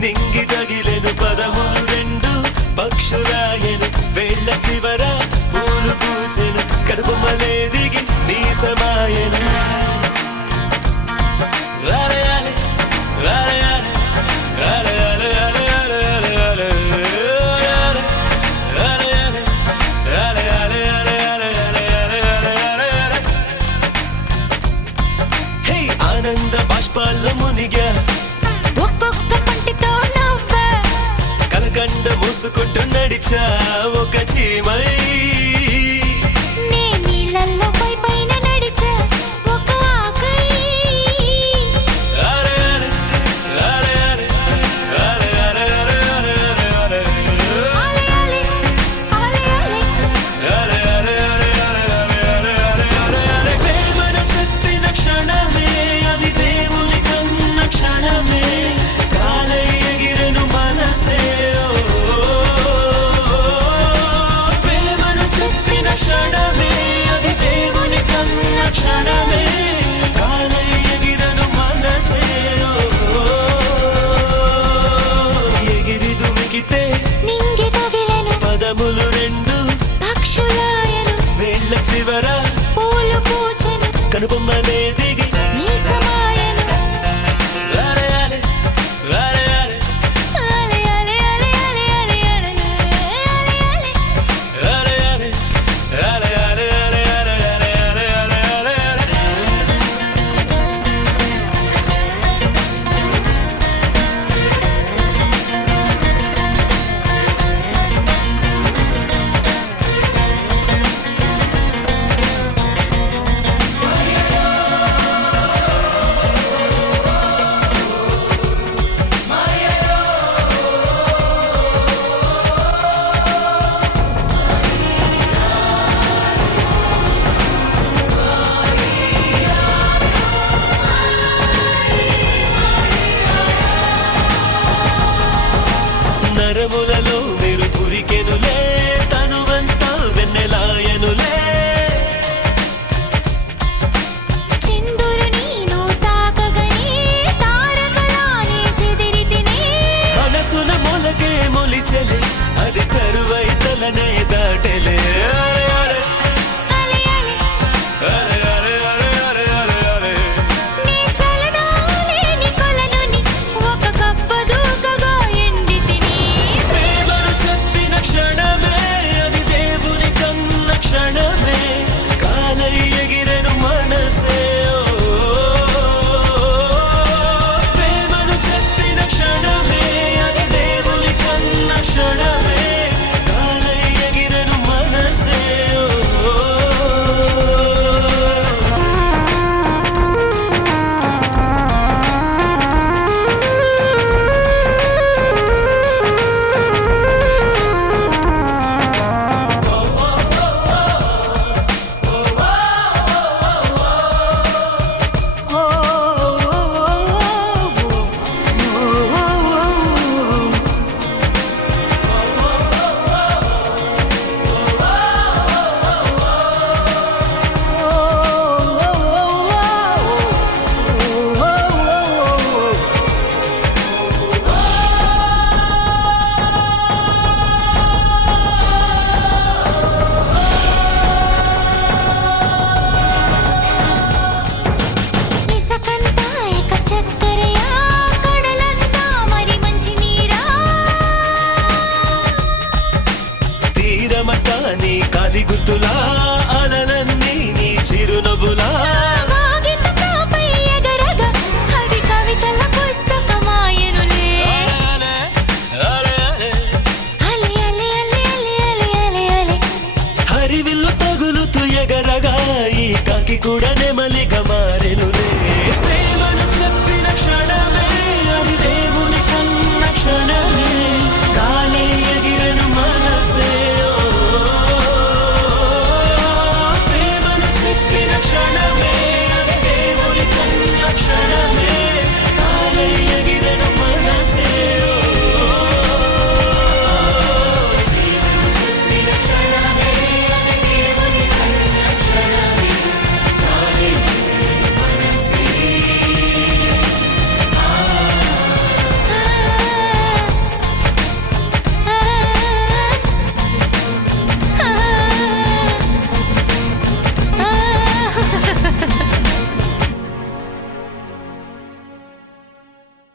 నింగిదగిలెను పదములు రెండు పక్షురాయను వేళ్ళ చివర పూలు పూచెను కడుపుమలే దిగి నీ సమాయను ఆనంద బాష్పాల్లో మునిగా కలకండ మూసుకుంటూ నడిచా ఒక చీమై నీళ్ళల్లో పైన నడిచా ఒక ఆకై ప్రేమను చెప్పిన క్షణమే అది దేవుని కన్న క్షణమే కాలై ఎగిరెను మనసే క్షణమే అది దేవుని కన్న క్షణమే కాలై ఎగిరను మనసే ఎగిరి దుమికితే నింగి తగిలెను పదములు రెండు పక్షులాయను వేళ్ళ చివర పూలు పూచెను కనుబొమ్మలే దిగి నీ సమాయను నరములలో మీరు పురికెనులే తనువంతా వెన్నెలాయనులే చిందురు నీను తాకగనే తారకలానే చెదిరితినే మనసున మొలకే మొలిచెలే అది కరువై తలనే దాటెలే క్షణమే కాలై ఎగిరెను మనసే ప్రేమను చెప్పిన క్షణమే అది దేవుని కన్న క్షణమే కాలై ఎగిరెను మనసే తీరమట నీ కాలి గుర్తులా